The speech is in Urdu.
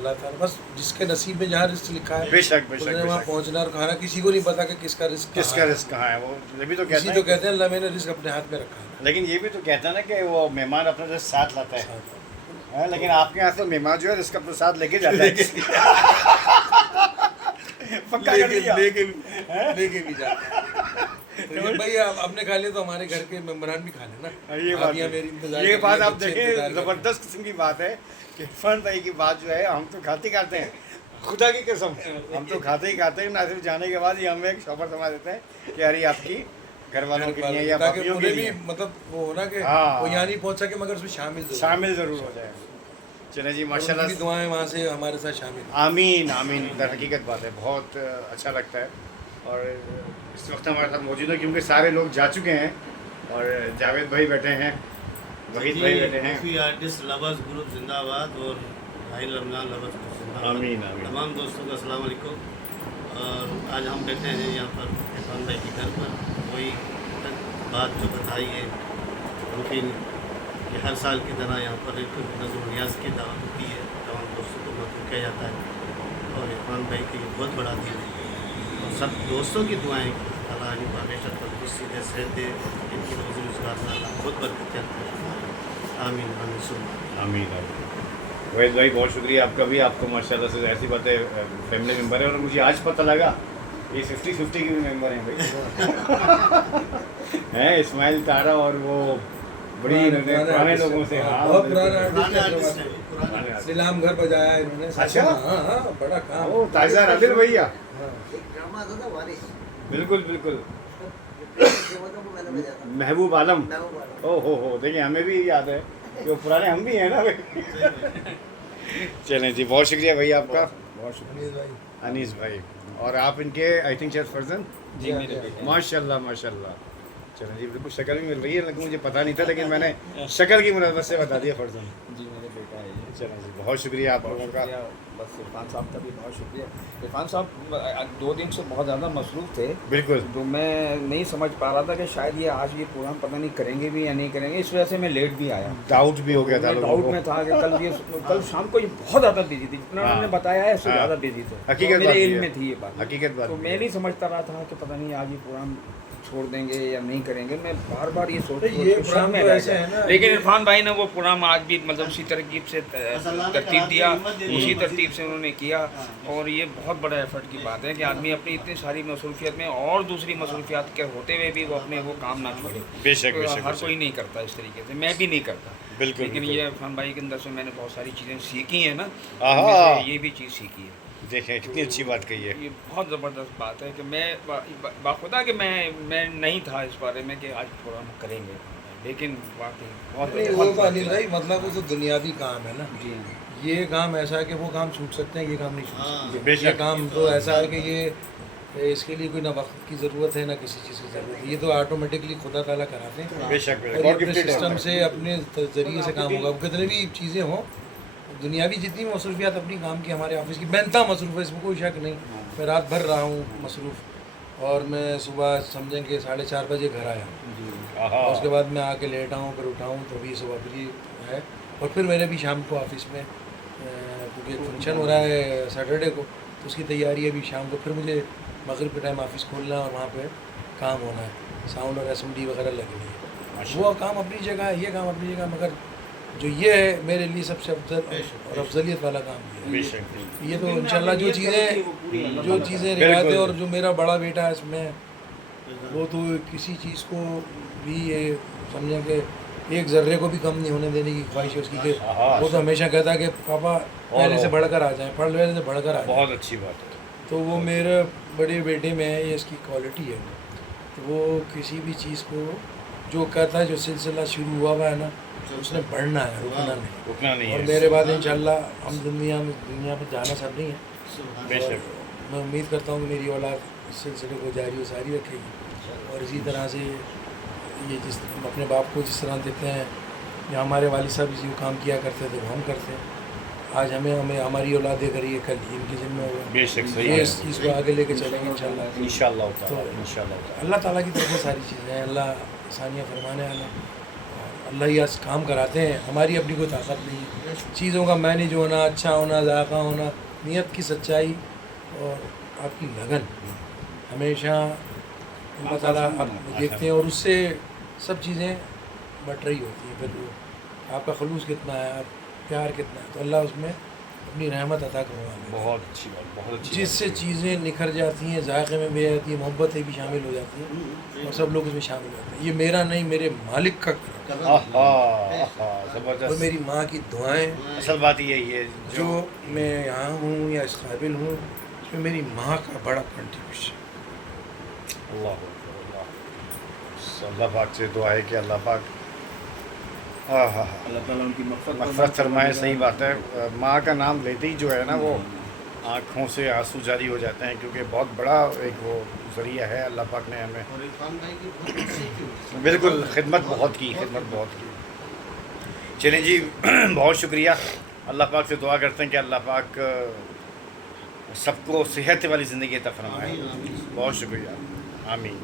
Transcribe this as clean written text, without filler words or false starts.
اللہ تعالیٰ بس جس کے نصیب میں جہاں رزق لکھا ہے بے شک بے اس شک نے بے وہاں شک پہنچنا، اور کھانا کسی کو نہیں پتا کہ کس کا رزق کس کا رزق کہاں ہے، وہ یہ بھی تو کسی کہتے تو ہیں کہتے ہیں اللہ میں نے رزق اپنے ہاتھ میں رکھا ہے لیکن یہ بھی تو کہتا ہے نا کہ وہ مہمان اپنا رزق ساتھ لاتا ہے ساتھ۔ ہاں، لیکن آپ کے یہاں سے مہمان جو ہے رزق اپنے ساتھ لے کے جاتا ہے پکا کر دیا لے کے بھی جاتا ہے۔ تو یہ بھائی آپ نے کھا لیا تو ہمارے گھر کے ممبران بھی کھا لیں نا، یہ آپ یہاں بات میری انتظار یہ کر بات رہے ہیں، آپ بچے دیکھیں انتظار کر رہے ہیں۔ زبردست قسم کی بات ہے کہ عرفان بھائی کی بات جو ہے ہم تو کھاتے کھاتے ہیں، خدا کی قسم ہم تو کھاتے ہی کھاتے ہیں، نہ صرف جانے کے بعد ہی ہمیں ایک شوبر سما دیتے ہیں کہ ارے آپ کی گھر والوں کے لیے یا تاکہ بھابھیوں کے انہیں بھی لیے مطلب وہ ہونا کہ ہاں۔ وہ یہاں نہیں پہنچ سکے مگر اس میں شامل ضرور ہو جائے۔ چلیں جی ماشاء اللہ کی اللہ، دعائیں وہاں سے ہمارے ساتھ شامل ہیں۔ آمین آمین، در حقیقت بات ہے، بہت اچھا لگتا ہے۔ اور اس وقت ہمارے ساتھ موجود ہے کیونکہ سارے لوگ جا چکے ہیں اور جاوید بھائی بیٹھے ہیں، وحید بھائی بیٹھے ہیں۔ صوفی آرٹسٹ لورز گروپ زندہ آباد اور بھائی رمضان لورز گروپ زندہ آباد۔ آمین آمین۔ تمام دوستوں کو السلام علیکم۔ اور آج ہم بیٹھے ہیں یہاں پر عرفان بھائی کے گھر پر، وہی بات جو بتائی ہے روٹین کہ ہر سال کی طرح یہاں پر ایک نظم و ریاض کی دعوت ہوتی ہے، تمام دوستوں کو مدعو کیا جاتا ہے، اور عرفان بھائی کے یہ بہت بڑا دل ہے اور سب دوستوں کی دعائیں کہ اللہ ان کو ہمیشہ تندرست سیدھے صحت دے، ان کی روزی روزگار میں اللہ بہت برکت کرتا ہے۔ آمین آمین سن آمین آمین۔ وحید بھائی بہت شکریہ آپ کا بھی، آپ کو ماشاء اللہ سے ایسی باتیں فیملی ممبر ہے، اور مجھے آج پتہ لگا یہ 50-50 کے بھی ممبر ہیں بھائی ہیں اسماعیل تارا، اور وہ بڑی پرانے لوگوں سے، ہاں بہت بالکل۔ پرانا پرانے آرٹسٹ آرٹسٹ ہے، ہیں، پرانے پرانے نیلام گھر بجایا ہے انہوں نے۔ اچھا؟ ہاں ہاں بڑا کام۔ وہ تاجدار عادل بھیا، ہاں۔ ڈرامہ آتا تھا وارث، بالکل بالکل، وہ میں نے بجایا تھا، محبوب عالم، میں وہ والا۔ او ہو دیکھیں ہمیں بھی یاد ہے کہ وہ پرانے ہم بھی ہیں نا بھائی۔ چلیں جی بہت شکریہ بھائی آپ کا، بہت شکریہ انیس بھائی، انیس بھائی، اور آپ ان کے آئی تھنک شاید فرزن، جی میرے بیٹے۔ ماشاء اللہ ماشاء اللہ۔ چلیں جی بالکل شکل بھی مل رہی ہے، لیکن مجھے پتہ نہیں تھا، لیکن میں نے شکل کی مناسبت سے بتا دیا فرزن۔ جی میرے بیٹا ہے یہ۔ چلیں جی بہت شکریہ آپ لوگوں کا۔ شکریہ، بس عرفان صاحب کا بھی بہت شکریہ۔ عرفان صاحب 2 دن سے بہت زیادہ مصروف تھے، بالکل تو میں نہیں سمجھ پا رہا تھا کہ شاید یہ آج یہ پروگرام پتہ نہیں کریں گے بھی یا نہیں کریں گے، اس وجہ سے میں لیٹ بھی آیا۔ ڈاؤٹ بھی ہو گیا تھا میں لوگوں ڈاؤٹ کو، میں تھا کہ کل شام کو یہ بہت زیادہ بزی تھی، جتنا انہوں نے بتایا ہے اس سے ہاں۔ زیادہ بزی تھے، حقیقت تو بات میرے یہ علم ہے۔ میں تھی یہ بات، حقیقت بات تو یہ میں ہے۔ نہیں سمجھتا رہا تھا کہ پتہ نہیں آج یہ پروگرام چھوڑ دیں گے یا نہیں کریں گے، میں بار بار یہ سوچ یہ پروگرام تو ایسے ہے نا، لیکن عرفان بھائی نے وہ پروگرام آج بھی مطلب اسی ترکیب سے ترتیب دیا، اسی ترتیب سے انہوں نے کیا، اور یہ بہت بڑا ایفرٹ کی بات ہے کہ آدمی اپنی اتنی ساری مصروفیت میں اور دوسری مصروفیات کے ہوتے ہوئے بھی وہ اپنے وہ کام نہ چھوڑے۔ بے شک بے شک ہر بے کوئی شک، نہیں کرتا اس طریقے سے، میں بھی نہیں کرتا، بالکل لیکن بالکل۔ یہ عرفان بھائی کے اندر سے میں نے بہت ساری چیزیں سیکھی ہیں نا، آہا۔ ان میں سے یہ بھی چیز سیکھی ہے۔ دیکھیں کتنی اچھی بات کہی ہے۔ یہ بہت زبردست بات ہے کہ میں باخدا کہ میں نہیں تھا اس بارے میں کہ آج پروگرام کریں گے، لیکن واقعی بہت نہیں وہ تو انیس بھائی مطلب وہ تو دنیاوی کام ہے نا، جی یہ کام ایسا ہے کہ وہ کام چھوٹ سکتے ہیں، یہ کام نہیں چھوٹ ہاں۔ سکتے۔ بے یہ شک کام تو ایسا ہے کہ یہ اس کے لیے کوئی نہ وقت کی ضرورت ہے نہ کسی چیز کی ضرورت ہے، یہ تو آٹومیٹکلی خدا تعالیٰ کراتے ہیں، بے شک بے اور شک، یہ اور اپنے گفٹڈ سسٹم ہے۔ سے اپنے ذریعے سے کام ہوگا۔ وہ کتنے بھی چیزیں ہوں، دنیاوی جتنی بھی مصروفیات اپنی کام کی ہمارے آفس کی بینتا مصروف ہے، اس میں کوئی شک نہیں، میں رات بھر رہا ہوں مصروف، اور میں صبح سمجھیں کہ 4:30 بجے گھر آیا، آہا۔ اور اس کے بعد میں آ کے لیٹا ہوں، پھر اٹھاؤں تو بھی صبح پھر ہے، اور پھر میرے بھی شام کو آفس میں کیونکہ ایک فنکشن ہو رہا ہے سیٹرڈے کو، تو اس کی تیاری ہے بھی شام کو، پھر مجھے مغرب کے ٹائم آفس کھولنا ہے اور وہاں پہ کام ہونا ہے، ساؤنڈ اور اسمبلی وغیرہ لگنی ہے، وہ کام اپنی جگہ ہے، یہ کام اپنی جگہ، مگر جو یہ ہے میرے لیے سب سے افضل اور افضلیت والا کام یہ بے ہے۔ شک یہ تو انشاءاللہ جو چیزیں روایتیں، اور جو میرا بڑا بیٹا ہے اس میں، وہ تو کسی چیز کو بھی یہ سمجھیں کہ ایک ذرے کو بھی کم نہیں ہونے دینے کی خواہش ہے اس کی، کہ وہ تو ہمیشہ کہتا ہے کہ پاپا پہلے سے بڑھ کر آ جائیں، پہلے سے بڑھ کر آ جائیں، بہت اچھی بات ہے۔ تو وہ میرے بڑے بیٹے میں ہے، یہ اس کی کوالٹی ہے، تو وہ کسی بھی چیز کو جو کہتا ہے، جو سلسلہ شروع ہوا ہے نا، اس نے بڑھنا ہے، رکنا نہیں، رکنا نہیں اور ہے۔ میرے بعد انشاءاللہ ہم دنیا پہ جانا سب نہیں ہے، بے اور شک میں امید کرتا ہوں کہ میری اولاد اس سلسلے کو جاری و ساری رکھے گی، اور اسی طرح سے یہ اپنے باپ کو جس طرح دیتے ہیں، یا ہمارے والد صاحب اسی کام کیا کرتے تھے وہ ہم کرتے ہیں، آج ہمیں ہماری اولاد دے کر یہ کل ان کے ذمہ ہوگا، بے شک صحیح یہ ہے، اس چیز کو آگے لے کے چلیں گے انشاءاللہ۔ انشاءاللہ تعالیٰ، انشاءاللہ تعالیٰ۔ اللہ تعالیٰ کی طرف سے ساری چیزیں ہیں، اللہ آسانیاں فرمانے والا ہے، اللہ یہ کام کراتے ہیں, ہماری اپنی کوئی طاقت نہیں ہے. چیزوں کا مینیج ہونا, اچھا ہونا, ذائقہ ہونا, نیت کی سچائی اور آپ کی لگن ہمیشہ اللہ تعالیٰ آپ دیکھتے ہیں, اور اس سے سب چیزیں بٹ رہی ہوتی ہیں. پھر آپ کا خلوص کتنا ہے, آپ پیار کتنا ہے, تو اللہ اس میں اپنی رحمت عطا کروا دیتا ہے. بہت اچھی بات, بہت اچھی جس سے چیزیں نکھر جاتی ہیں, ذائقے میں بھی آتی ہیں, محبتیں بھی شامل ہو جاتی ہیں, اور سب لوگ اس میں شامل ہوتے ہیں. یہ میرا نہیں, میرے مالک کا کرم, اور زبردست. میری ماں کی دعائیں. اصل بات یہی ہے جو میں یہاں ہوں یا اس قابل ہوں, اس میں میری ماں کا بڑا کنٹریبیوشن. اللہ پاک سے دعا ہے کہ اللہ پاک اللہ تعالیٰ ان کی مغفرت فرمائے. صحیح بات ہے, ماں کا نام لیتے ہی جو ہے نا وہ آنکھوں سے آنسو جاری ہو جاتے ہیں, کیونکہ بہت بڑا ایک وہ ذریعہ ہے. اللہ پاک نے ہمیں اور عرفان بھائی کی بہت اچھی تھی. بالکل خدمت بہت کی, خدمت بہت کی. چلیں جی, بہت شکریہ. اللہ پاک سے دعا کرتے ہیں کہ اللہ پاک سب کو صحت والی زندگی عطا فرمائے. بہت شکریہ, آمین.